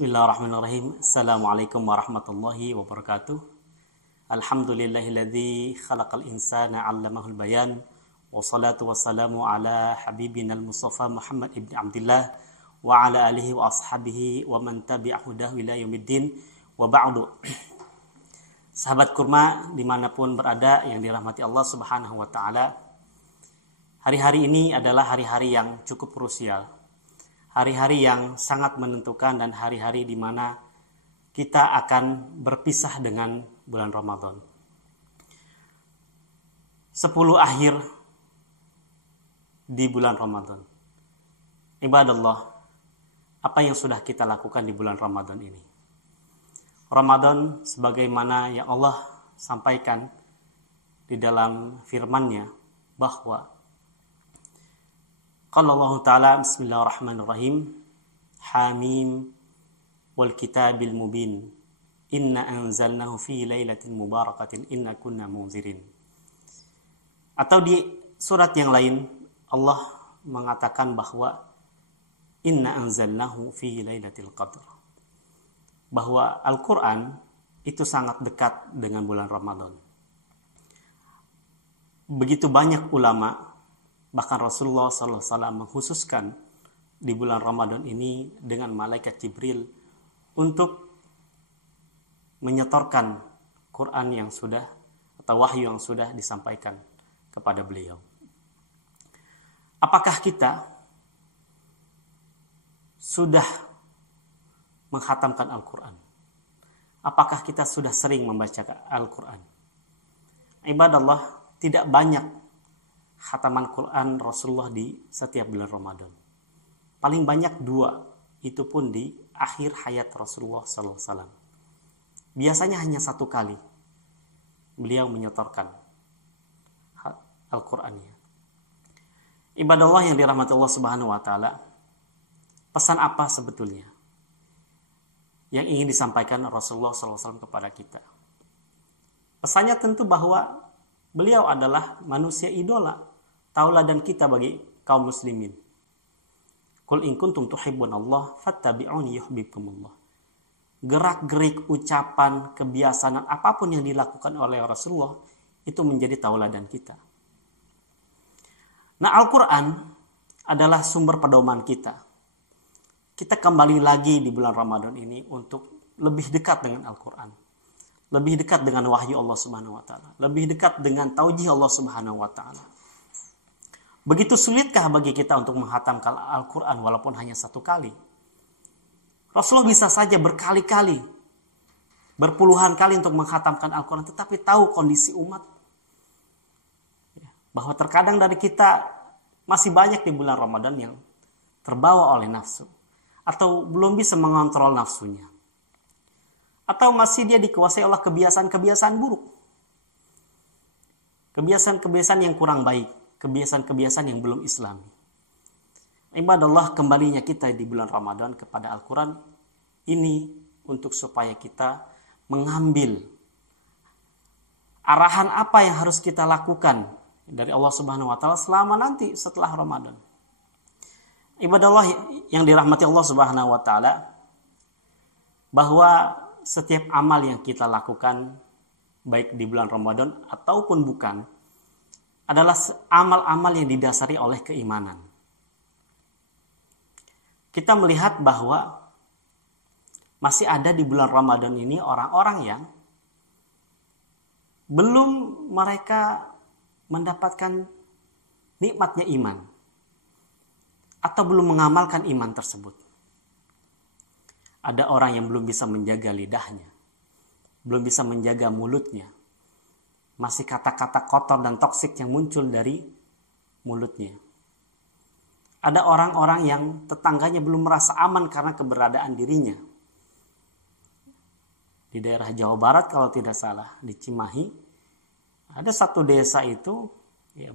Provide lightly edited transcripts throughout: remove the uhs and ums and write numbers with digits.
Bismillahirrahmanirrahim. Assalamualaikum warahmatullahi wabarakatuh. Alhamdulillahilladzi khalaqal insana 'allamahul bayan. Wassalatu wassalamu ala habibinal Mustafa Muhammad ibn Abdillah wa ala alihi wa ashabihi wa man tabi'ahu hudahu ila yaumiddin. Wa ba'du. Sahabat kurma dimanapun berada yang dirahmati Allah Subhanahu wa taala. Hari-hari ini adalah hari-hari yang cukup krusial. Hari-hari yang sangat menentukan dan hari-hari di mana kita akan berpisah dengan bulan Ramadan. 10 akhir di bulan Ramadan. Ibadallah, apa yang sudah kita lakukan di bulan Ramadan ini? Ramadan sebagaimana yang Allah sampaikan di dalam firman-Nya bahwa Qala Allah Ta'ala Bismillahirrahmanirrahim Hamim wal kitabil mubin Inna anzalnahu fi lailatin mubarakatin Inna kunna munzirin. Atau di surat yang lain Allah mengatakan bahwa Inna anzalnahu fi lailatul qadr, bahwa Al-Quran itu sangat dekat dengan bulan Ramadan. Begitu banyak ulama, bahkan Rasulullah SAW mengkhususkan di bulan Ramadan ini dengan malaikat Jibril untuk menyetorkan Quran yang sudah atau wahyu yang sudah disampaikan kepada beliau. Apakah kita sudah menghatamkan Al-Quran? Apakah kita sudah sering membaca Al-Quran? Ibadallah, tidak banyak khataman Quran Rasulullah di setiap bulan Ramadan. Paling banyak 2, itu pun di akhir hayat Rasulullah SAW. Biasanya hanya 1 kali beliau menyetorkan Al-Qurannya. Ibadallah yang dirahmati Allah Subhanahu wa taala, pesan apa sebetulnya yang ingin disampaikan Rasulullah SAW kepada kita? Pesannya tentu bahwa beliau adalah manusia idola, tauladan kita bagi kaum muslimin. Qul in kuntum tuhibbunallah fattabi'uni yuhibbukumullah. Gerak-gerik, ucapan, kebiasaan apapun yang dilakukan oleh Rasulullah itu menjadi tauladan kita. Nah, Al-Quran adalah sumber pedoman kita. Kita kembali lagi di bulan Ramadan ini untuk lebih dekat dengan Al-Quran. Lebih dekat dengan wahyu Allah Subhanahu wa taala, lebih dekat dengan taujih Allah Subhanahu wa taala. Begitu sulitkah bagi kita untuk menghatamkan Al-Quran walaupun hanya 1 kali? Rasulullah bisa saja berkali-kali, berpuluhan kali untuk menghatamkan Al-Quran, tetapi tahu kondisi umat. Bahwa terkadang dari kita masih banyak di bulan Ramadan yang terbawa oleh nafsu, atau belum bisa mengontrol nafsunya. Atau masih dia dikuasai oleh kebiasaan-kebiasaan buruk. Kebiasaan-kebiasaan yang kurang baik. Kebiasaan-kebiasaan yang belum islami. Ibadallah, kembalinya kita di bulan Ramadan kepada Al-Quran ini untuk supaya kita mengambil arahan apa yang harus kita lakukan dari Allah Subhanahu wa taala selama nanti setelah Ramadan. Ibadallah yang dirahmati Allah Subhanahu wa taala, bahwa setiap amal yang kita lakukan baik di bulan Ramadan ataupun bukan adalah amal-amal yang didasari oleh keimanan. Kita melihat bahwa masih ada di bulan Ramadan ini orang-orang yang belum mereka mendapatkan nikmatnya iman atau belum mengamalkan iman tersebut. Ada orang yang belum bisa menjaga lidahnya, belum bisa menjaga mulutnya. Masih kata-kata kotor dan toksik yang muncul dari mulutnya. Ada orang-orang yang tetangganya belum merasa aman karena keberadaan dirinya. Di daerah Jawa Barat kalau tidak salah, di Cimahi, ada satu desa itu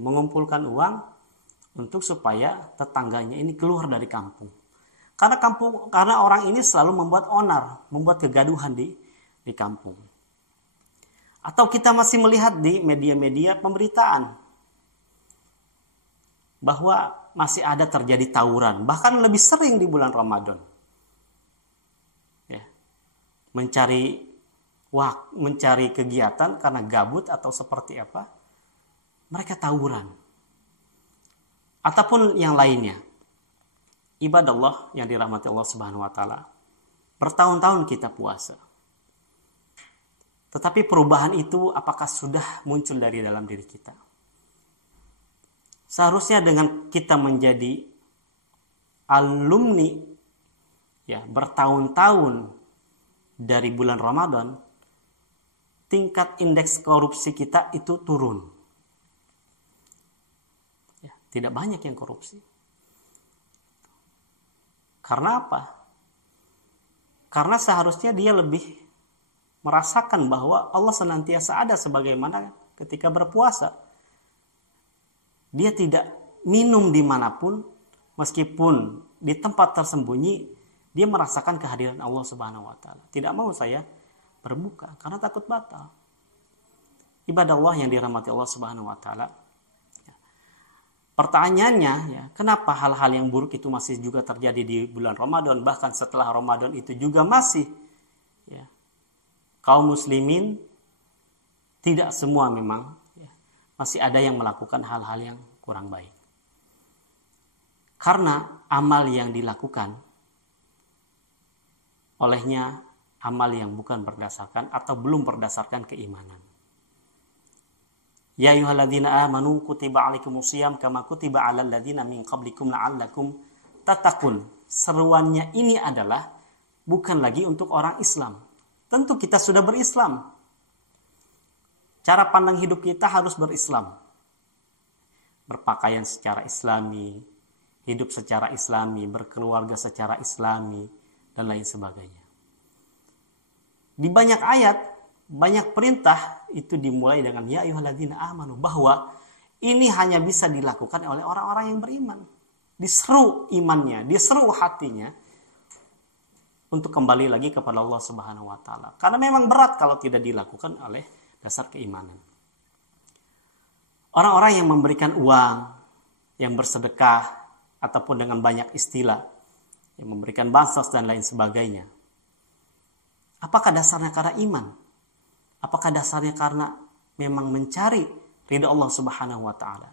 mengumpulkan uang untuk supaya tetangganya ini keluar dari kampung. Karena orang ini selalu membuat onar, membuat kegaduhan di kampung. Atau kita masih melihat di media-media pemberitaan bahwa masih ada terjadi tawuran, bahkan lebih sering di bulan Ramadan. mencari kegiatan karena gabut atau seperti apa, mereka tawuran. Ataupun yang lainnya. Ibadah Allah yang dirahmati Allah Subhanahu wa taala. Bertahun-tahun kita puasa. Tetapi perubahan itu apakah sudah muncul dari dalam diri kita? Seharusnya dengan kita menjadi alumni ya bertahun-tahun dari bulan Ramadan, tingkat indeks korupsi kita itu turun. Ya, tidak banyak yang korupsi. Karena apa? Karena seharusnya dia lebih merasakan bahwa Allah senantiasa ada sebagaimana ketika berpuasa. Dia tidak minum dimanapun, meskipun di tempat tersembunyi, dia merasakan kehadiran Allah Subhanahu wa taala. Tidak mau saya berbuka karena takut batal. Ibadah Allah yang dirahmati Allah Subhanahu wa taala. Pertanyaannya, ya, kenapa hal-hal yang buruk itu masih juga terjadi di bulan Ramadan, bahkan setelah Ramadan itu juga masih ya, kaum muslimin tidak semua memang ya, masih ada yang melakukan hal-hal yang kurang baik. Karena amal yang dilakukan olehnya amal yang bukan berdasarkan atau belum berdasarkan keimanan. Ya ayyuhalladzina amanu kutiba alaikumusiyam kama kutiba alal ladzina min qablikum la'allakum tattaqun. Seruannya ini adalah bukan lagi untuk orang Islam. Tentu kita sudah berislam. Cara pandang hidup kita harus berislam. Berpakaian secara islami, hidup secara islami, berkeluarga secara islami, dan lain sebagainya. Di banyak ayat, banyak perintah itu dimulai dengan ya ayyuhalladzina amanu, bahwa ini hanya bisa dilakukan oleh orang-orang yang beriman. Diseru imannya, diseru hatinya untuk kembali lagi kepada Allah Subhanahu wa taala. Karena memang berat kalau tidak dilakukan oleh dasar keimanan. Orang-orang yang memberikan uang, yang bersedekah ataupun dengan banyak istilah, yang memberikan bansos dan lain sebagainya. Apakah dasarnya karena iman? Apakah dasarnya karena memang mencari ridha Allah Subhanahu wa taala?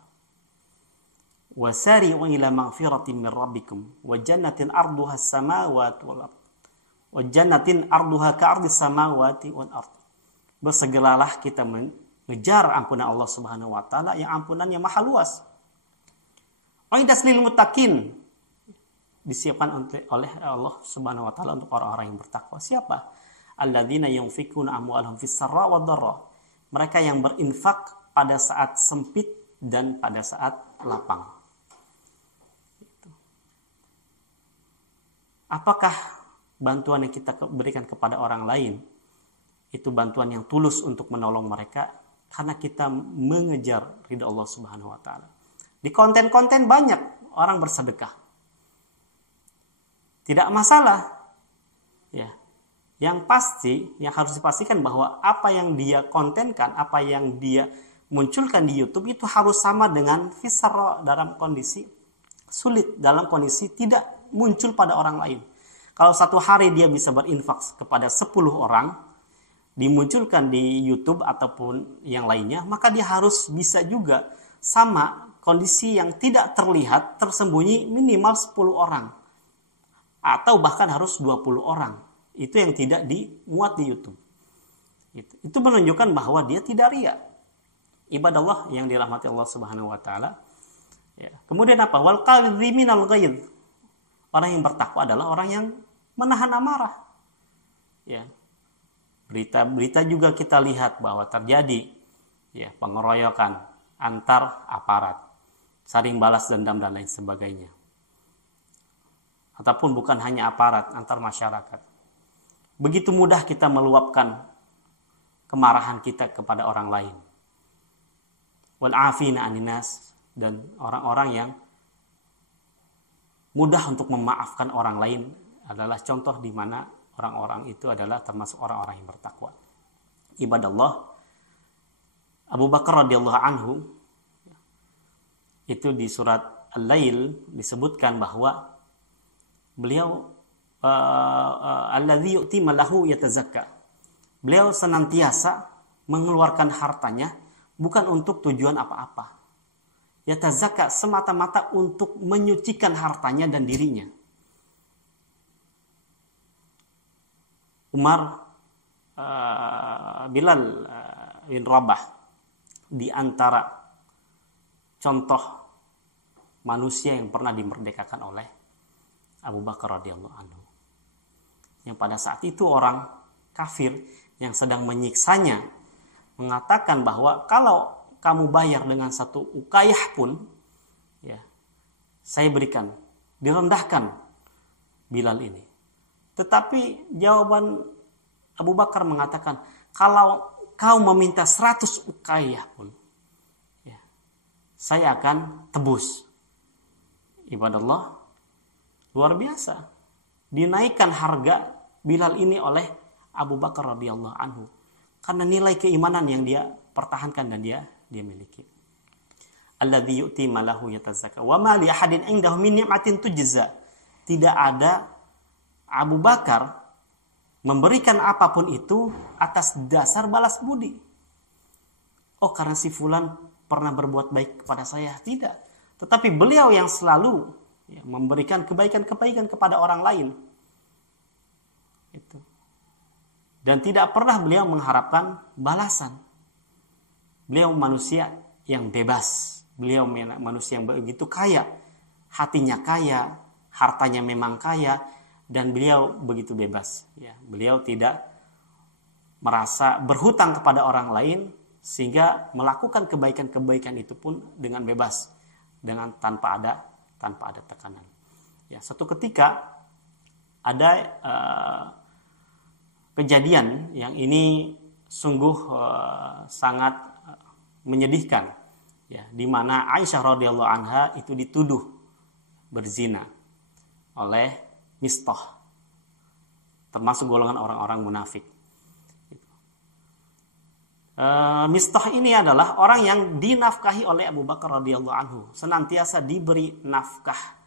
Wasari'u ila maghfiratin min rabbikum wa jannatin 'arduha as-samawati wal ardh. Wa jannatin 'arduha ka'ardis samawati wal ardh. Bersegeralah kita mengejar ampunan Allah Subhanahu wa taala yang ampunannya maha luas. Uiddat lil muttaqin, disiapkan oleh Allah Subhanahu wa taala untuk orang-orang yang bertakwa. Siapa? Alladzina yunfikuna amwalahum fis sarra wad dharra. Mereka yang berinfak pada saat sempit dan pada saat lapang. Apakah bantuan yang kita berikan kepada orang lain itu bantuan yang tulus untuk menolong mereka karena kita mengejar ridha Allah Subhanahu wa taala? Di konten-konten banyak orang bersedekah. Tidak masalah. Ya. Yang pasti, yang harus dipastikan bahwa apa yang dia kontenkan, apa yang dia munculkan di YouTube itu harus sama dengan fisarra, dalam kondisi sulit, dalam kondisi tidak muncul pada orang lain. Kalau satu hari dia bisa berinfak kepada 10 orang, dimunculkan di YouTube ataupun yang lainnya, maka dia harus bisa juga sama kondisi yang tidak terlihat, tersembunyi minimal 10 orang. Atau bahkan harus 20 orang. Itu yang tidak dimuat di YouTube. Itu menunjukkan bahwa dia tidak riya. Ibadah Allah yang dirahmati Allah Subhanahu wa taala. Ya. Kemudian apa? Wal kadhiminal ghaidh. Orang yang bertakwa adalah orang yang menahan amarah. Ya. Berita juga kita lihat bahwa terjadi ya pengeroyokan antar aparat, saling balas dendam dan lain sebagainya. Ataupun bukan hanya aparat, antar masyarakat. Begitu mudah kita meluapkan kemarahan kita kepada orang lain. Wal afina aninas, dan orang-orang yang mudah untuk memaafkan orang lain adalah contoh di mana orang-orang itu adalah termasuk orang-orang yang bertakwa. Ibadah Allah, Abu Bakar radhiyallahu anhu itu di surat Al-Lail disebutkan bahwa beliau alladzi yu'ti malahu yatazakka. Beliau senantiasa mengeluarkan hartanya bukan untuk tujuan apa-apa. Yatazakka semata-mata untuk menyucikan hartanya dan dirinya. Umar Bilal bin Rabah di antara contoh manusia yang pernah dimerdekakan oleh Abu Bakar radhiyallahu anhu. Yang pada saat itu orang kafir yang sedang menyiksanya mengatakan bahwa kalau kamu bayar dengan satu ukayah pun, ya, saya berikan, direndahkan Bilal ini. Tetapi jawaban Abu Bakar mengatakan, kalau kau meminta 100 ukayah pun, ya, saya akan tebus. Ibadallah, luar biasa. Dinaikkan harga Bilal ini oleh Abu Bakar radhiyallahu anhu karena nilai keimanan yang dia pertahankan dan dia miliki. Alladzi yu'ti malahu yatazakka wa ma li ahadin 'indahu min ni'matin tujza. Tidak ada Abu Bakar memberikan apapun itu atas dasar balas budi. Oh, karena si fulan pernah berbuat baik kepada saya, tidak. Tetapi beliau yang selalu memberikan kebaikan-kebaikan kepada orang lain. Itu. Dan tidak pernah beliau mengharapkan balasan. Beliau manusia yang bebas. Beliau manusia yang begitu kaya. Hatinya kaya, hartanya memang kaya, dan beliau begitu bebas. Ya, beliau tidak merasa berhutang kepada orang lain, sehingga melakukan kebaikan-kebaikan itu pun dengan bebas, dengan tanpa ada tekanan. Ya, satu ketika ada kejadian yang ini sungguh sangat menyedihkan, ya, di mana Aisyah radhiyallahu anha itu dituduh berzina oleh Mistah, termasuk golongan orang-orang munafik. Mistah ini adalah orang yang dinafkahi oleh Abu Bakar radhiyallahu anhu, senantiasa diberi nafkah,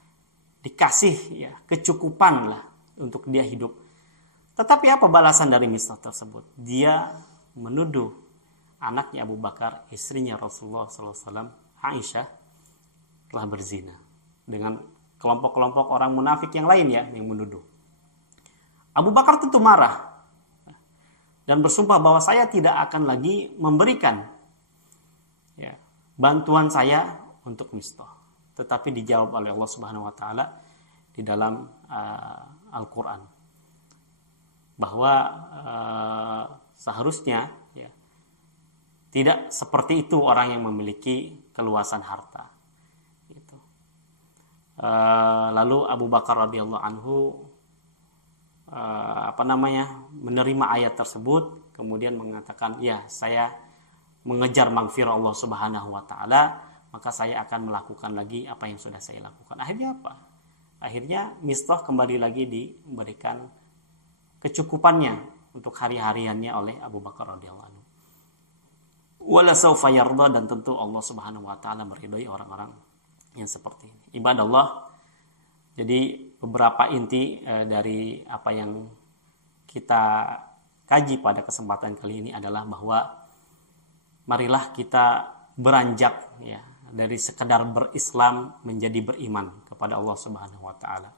dikasih, ya, kecukupan lah untuk dia hidup. Tetapi apa balasan dari Mistah tersebut? Dia menuduh anaknya Abu Bakar, istrinya Rasulullah SAW, Aisyah, telah berzina dengan kelompok-kelompok orang munafik yang lain, ya, yang menuduh. Abu Bakar tentu marah dan bersumpah bahwa saya tidak akan lagi memberikan, ya, bantuan saya untuk Mistah. Tetapi dijawab oleh Allah Subhanahu wa taala di dalam Al-Qur'an bahwa seharusnya, ya, tidak seperti itu orang yang memiliki keluasan harta. Gitu. Lalu Abu Bakar radhiyallahu anhu menerima ayat tersebut, kemudian mengatakan, ya, saya mengejar maghfirah Allah Subhanahu wa taala, maka saya akan melakukan lagi apa yang sudah saya lakukan. Akhirnya apa? Akhirnya Mistah kembali lagi diberikan kecukupannya untuk hari-hariannya oleh Abu Bakar radhiyallahu anhu. Wala saufa yarda, dan tentu Allah Subhanahu wa taala meridhai orang-orang yang seperti ini. Ibadallah, jadi beberapa inti dari apa yang kita kaji pada kesempatan kali ini adalah bahwa marilah kita beranjak, ya, dari sekedar berislam menjadi beriman kepada Allah Subhanahu wa taala.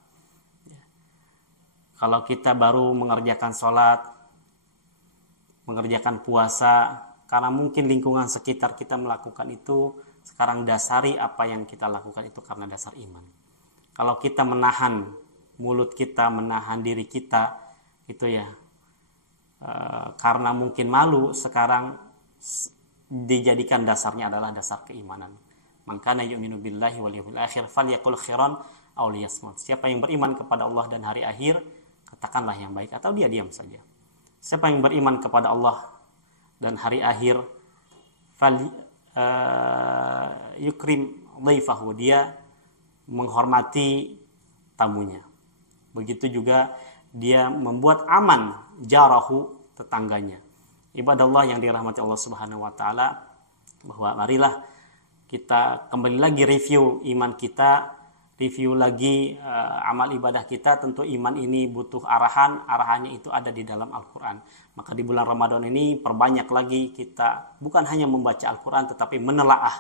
Kalau kita baru mengerjakan sholat, mengerjakan puasa, karena mungkin lingkungan sekitar kita melakukan itu, sekarang dasari apa yang kita lakukan itu karena dasar iman. Kalau kita menahan mulut kita, menahan diri kita, itu, ya, karena mungkin malu, sekarang dijadikan dasarnya adalah dasar keimanan. Man kana yu'minu billahi wal yawmil akhir falyaqul khairan aw liyasmut. Siapa yang beriman kepada Allah dan hari akhir, katakanlah yang baik atau dia diam saja. Siapa yang beriman kepada Allah dan hari akhir, yukrim dhaifahu, dia menghormati tamunya. Begitu juga dia membuat aman jarahu, tetangganya. Ibadallah yang dirahmati Allah Subhanahu wa taala, bahwa marilah kita kembali lagi review iman kita review lagi amal ibadah kita, tentu iman ini butuh arahan, arahannya itu ada di dalam Al-Quran. Maka di bulan Ramadan ini perbanyak lagi kita bukan hanya membaca Al-Quran, tetapi menelaah,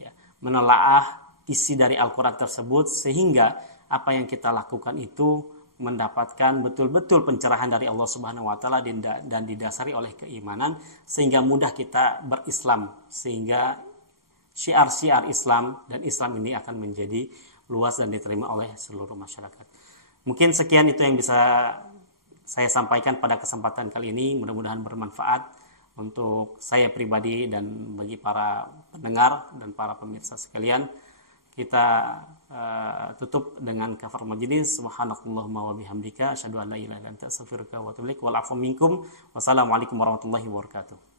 ya, menelaah isi dari Al-Quran tersebut, sehingga apa yang kita lakukan itu mendapatkan betul-betul pencerahan dari Allah Subhanahu wa taala dan didasari oleh keimanan, sehingga mudah kita berislam, sehingga syiar-syiar Islam dan Islam ini akan menjadi luas dan diterima oleh seluruh masyarakat. Mungkin sekian itu yang bisa saya sampaikan pada kesempatan kali ini, mudah-mudahan bermanfaat untuk saya pribadi dan bagi para pendengar dan para pemirsa sekalian. Kita tutup dengan kafar majlis. Subhanakallahumma wa bihamdika asyhadu an la ilaha illa anta astaghfiruka wa atubu ilaik. Wal afwu minkum. Wassalamualaikum warahmatullahi wabarakatuh.